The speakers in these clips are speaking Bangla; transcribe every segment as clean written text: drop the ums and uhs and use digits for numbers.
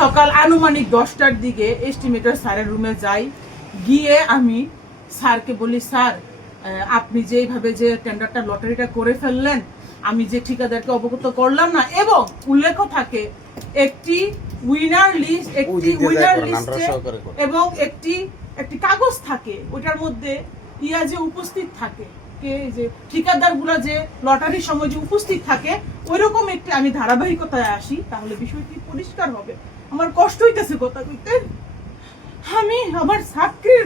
সকাল আনুমানিক 10টার দিকে এস্টিমেটর স্যারের রুমে যাই, গিয়ে আমি স্যারকে বলি, স্যার আপনি যেভাবে যে টেন্ডারটা লটারিটা করে ফেললেন, আমি যে ঠিকাদারকে অবগত করলাম না, এবং উল্লেখ থাকে একটি উইনার লিস্ট, এবং একটি কাগজ থাকে, ওটার মধ্যে ইয়া যে উপস্থিত থাকে, কে যে ঠিকাদার গুলা যে লটারির সময় যে উপস্থিত থাকে, ওইরকম একটি আমি ধারাবাহিকতায় আসি, তাহলে বিষয়টি পরিষ্কার হবে। আমার কষ্ট হইতেছে কথা কইতে, আমি আমার চাকরির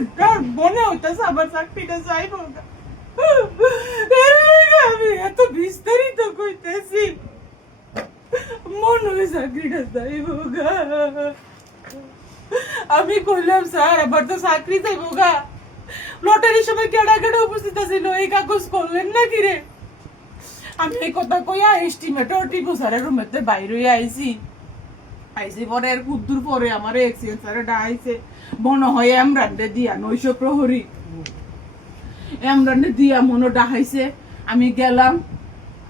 মনে হইতেছে আমার চাকরিটা যাইব না। আমি এত বিস্তারিত কইতেছি, মনে হয় চাকরিটা যাইব গা। আমি কইলাম, স্যার আমার তো চাকরি যাইব গা, লটারির সময় কেডা কেডা উপস্থিত ছিল, এই কাগজ করলেন না কি রে? আমি এই কথা কইয়া এস্টিমেটর টিপু স্যারের রুমেতে বাইরে আইছি পরে আর কুদ্দুর পরে আমার এক্সিডেন্ট স্যারে ডাইছে, মনে হয় এমরান্ডে দিয়া 900 প্রহরী এমরান্ডে দিয়া মনে ডাহাইছে। আমি গেলাম,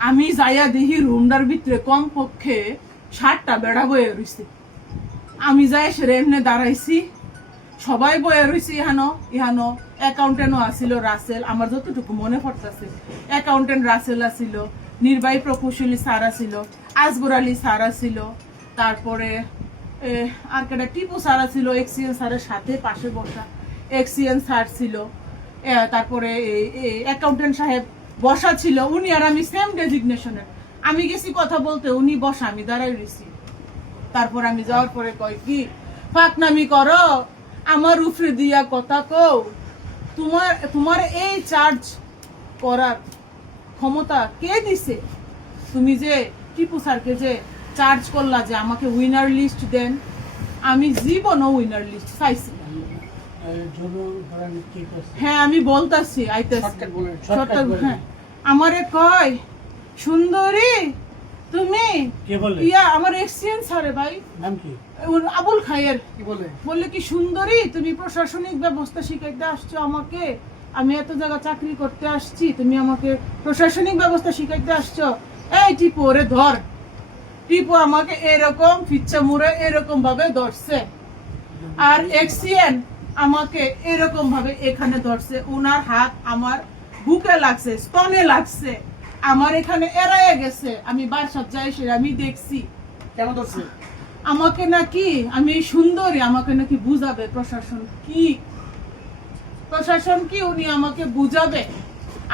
আমি যাইয়া দেখি রুমটার ভিতরে কমপক্ষে 60টা বেড়া বয়ে রইছে। আমি যাই সেরে এমনি দাঁড়াইছি, সবাই বয়ে রইছে। ইহানো অ্যাকাউন্টেন্টও আসিল, রাসেল, আমার যতটুকু মনে পড়তেছে অ্যাকাউন্টেন্ট রাসেল আসিল, নির্বাহী প্রকৌশলী স্যার আসিল, আসগর আলী স্যার আসিল, তারপরে আর কেটা টিপু স্যার ছিল, এক্সিএন স্যারের সাথে পাশে বসা এক্সিএন স্যার ছিল, তারপরে অ্যাকাউন্টেন্ট সাহেব বসা ছিল, উনি আর আমি সেম ডেজিগনেশনের। আমি গেছি কথা বলতে, উনি বসা, আমি দাঁড়াই রয়েছি। তারপর আমি যাওয়ার পরে কয় কি, ফাঁকনামি করো, আমার উপরে দিয়া কথা কও, তোমার এই চার্জ করার ক্ষমতা কে দিছে? তুমি যে টিপু স্যারকে যে চার্জ করলা যে আমাকে উইনার লিস্ট দেন, আমি জীবনও উইনার লিস্ট চাইছি। হ্যাঁ আমি বলতাছি, হ্যাঁ আমারে কয়, সুন্দরী তুমি ইয়া আমার এক্সচেঞ্জ স্যারে ভাই নাম কি আবুল খায়ের, কি বলে কি, সুন্দরী তুমি প্রশাসনিক ব্যবস্থা শিখাইতে আসছো আমাকে, আমি এত জায়গা চাকরি করতে আসছি, তুমি আমাকে প্রশাসনিক ব্যবস্থা শিখাইতে আসছো? এই টিপু ওরে ধর। টিপু আমাকে এরকম ফিচ্ছা মুড়ে এরকম ভাবে ধরছে, আর এক্সিএন আমাকে এরকম ভাবে এখানে ধরছে, ওনার হাত আমার বুকে লাগছে, স্তনে লাগছে, আমার এখানে এড়াইয়া গেছে। আমি বাসার যাই সে আমি দেখছি কেন ধরছে আমাকে, নাকি আমি সুন্দরী, আমাকে নাকি বুঝাবে প্রশাসন কি উনি আমাকে বুঝাবে,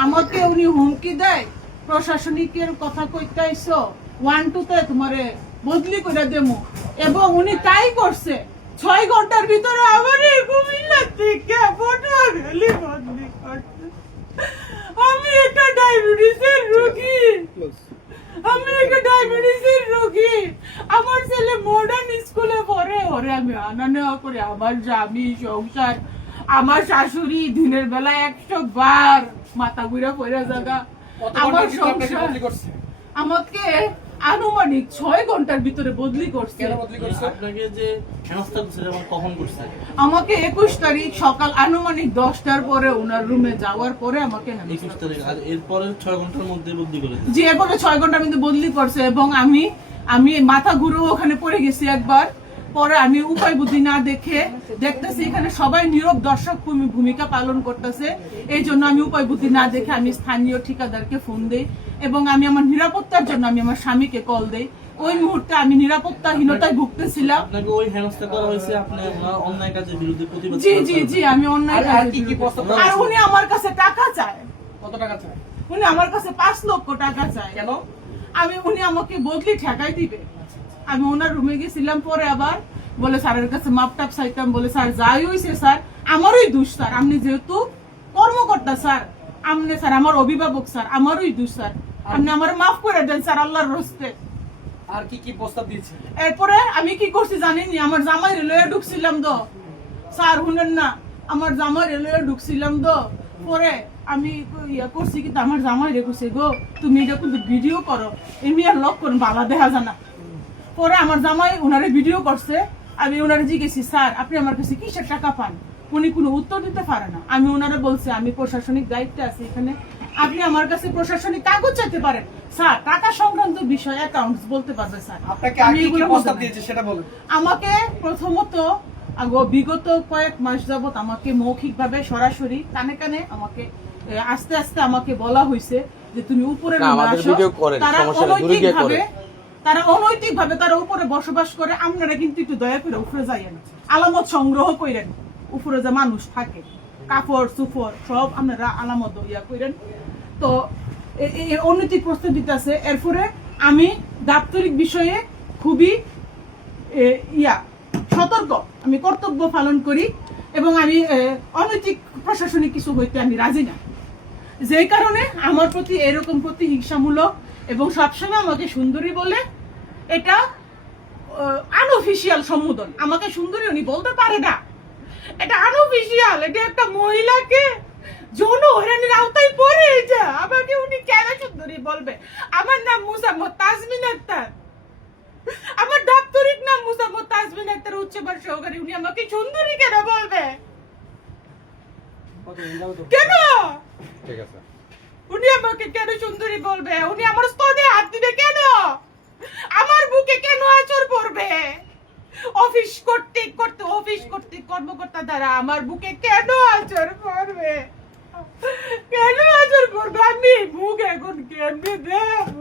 আমাকে উনি হুমকি দেয়, প্রশাসনিকের কথা কইতে আইছো, 1-2 তে তোমারে বদলি করে দেবো, এবং উনি তাই করছে। 6 ঘন্টার ভিতরে আমার কুমিল্লা থেকে পটুয়াখালী বদলি করছে। আমি একটা ডায়াবেটিসের রোগী, আমার ছেলে মডার্ন স্কুলে পড়ে, ওরে আমি আনা নেওয়া করে, আমার স্বামী সংসার, আমার শাশুড়ি দিনের বেলা 100 বার মাথা ঘুরে পড়ে জায়গা, আমার সংসার আমাকে আনুমানিক 6 ঘন্টার ভিতরে বদলি করছে। আপনাকে যে হেনস্থা করছে এবং কখন করছে? আমাকে 21 তারিখ সকাল আনুমানিক 10টার পরে ওনার রুমে যাওয়ার পরে আমাকে 21 তারিখ, আর এরপরে 6 ঘন্টার মধ্যে বদলি করেছে। জি, এরপরে 6 ঘন্টার মধ্যে বদলি করছে, এবং আমি মাথা ঘুরে ওখানে পড়ে গেছি একবার। পরে আমি উপায় বুদ্ধি না দেখে দেখতেছি এখানে সবাই নীরব দর্শক ভূমিকা পালন করতেছে, এই জন্য আমি উপায় বুদ্ধি না দেখে আমি স্থানীয় ঠিকাদারকে ফোন দেই, এবং আমি আমার নিরাপত্তার জন্য আমি আমার স্বামীকে কল দেই। ওই মুহূর্তে আমি নিরাপত্তাহীনতায় ভুগতেছিলাম। আপনাকে ওই হেনস্থা করা হয়েছে, আপনি অন্যায় কাজের বিরুদ্ধে প্রতিবাদ। জি আমি অন্যায় কাজের বিরুদ্ধে। আর উনি আমার কাছে টাকা চায়। কত টাকা চায়? উনি আমার কাছে 5 লক্ষ টাকা চায়। কেন? উনি আমাকে বদলি ঠেকাই দিবে। আমি ওনার রুমে গেছিলাম, পরে আবার বলে স্যারের কাছে মাপ টাপ চাইতাম, বলে স্যার যাই হইছে স্যার আমারই দোষ স্যার, আপনি যেহেতু কর্মকর্তা স্যার, আপনি স্যার আমার অভিভাবক স্যার, আমারই দোষ স্যার, আপনি আমার মাফ করে দেন স্যার আল্লাহর রস্তে। আর কি প্রস্তাব দিয়েছে? এরপরে আমি কি করছি জানেননি, আমার জামাই রেলওয়ে ঢুকছিলাম তো স্যার, শুনেন না, আমার জামাই রেলওয়ে ঢুকছিলাম তো, পরে আমি ইয়া করছি, কিন্তু আমার জামাই রেখেছে, গো তুমি এটা কিন্তু ভিডিও করো, এমনি আর লক করুন বালা দেখা জানা। পরে আমার জামাই ওনারে ভিডিও করছে, আমি ওনারে জিজ্ঞেসি, স্যার আপনি আমার কাছে কিসের টাকা পান? উনি কোনো উত্তর দিতে পারে না। আমি ওনারে বলছি আমি প্রশাসনিক দায়িত্বে আছি এখানে, আপনি আমার কাছে প্রশাসনিক কাগজ চাইতে পারেন স্যার, টাকা সংক্রান্ত বিষয় অ্যাকাউন্টস বলতে পারবে স্যার। আপনাকে আমি আগে কি এগুলো প্রস্তাব বলতে দিয়েছে সেটা বলুন। আমাকে প্রথমত বিগত কয়েক মাস যাবত আমাকে মৌখিকভাবে সরাসরি কানে কানে আমাকে আস্তে আস্তে আমাকে বলা হয়েছে যে তুমি উপরে না, নেমে আমাদের আসো। ভিডিও করেন, তারা সমস্যা নেই, দূরে গিয়ে অনৈতিকভাবে করেন। তারা অনৈতিকভাবে তারা উপরে বসবাস করে, আপনারা কিন্তু একটু দয়া করে উপরে যাইয়েন, আলামত সংগ্রহ করেন, উপরে যে মানুষ থাকে কাপড় চুপড় সব আপনারা আলামত ইয়া করেন। তো অনৈতিক প্রস্তাব দিতে আছে। এরপরে আমি দাপ্তরিক বিষয়ে খুবই সতর্ক, আমি কর্তব্য পালন করি এবং আমি অনৈতিক প্রশাসনিক কিছু হইতে আমি রাজি না। যেই কারণে আমার প্রতি এরকম প্রতিহিংসামূলক এবং সবসময় আমাকে সুন্দরী বলে, এটা আনঅফিসিয়াল সম্বোধন। আমাকে সুন্দরী উনি বলতে পারে না, এটা আনঅফিসিয়াল, এটা একটা মহিলাকে যৌন হয়রানির আওতায় পড়ে। এটা আমাকে উনি কেন সুন্দরী বলবে? আমার নাম মুসাম্মদ তাজমিন আক্তার, আমার দাপ্তরিক নাম মুসাম্মদ তাজমিন আক্তার, উচ্চবার সহকারী। উনি আমাকে সুন্দরী কেন বলবে? কেন ঠিক আছে। উনি আমাকে কেন সুন্দরী বলবে? উনি আমার স্তনে হাত দিবে কেন? আমার বুকে কেন আঁচড় পড়বে? অফিস কর্তৃক কর্মকর্তা দ্বারা আমার বুকে কেন আঁচড় পড়বে? কেন আঁচড় পড়বে? আমি মুখ এখন কেমনে দেব?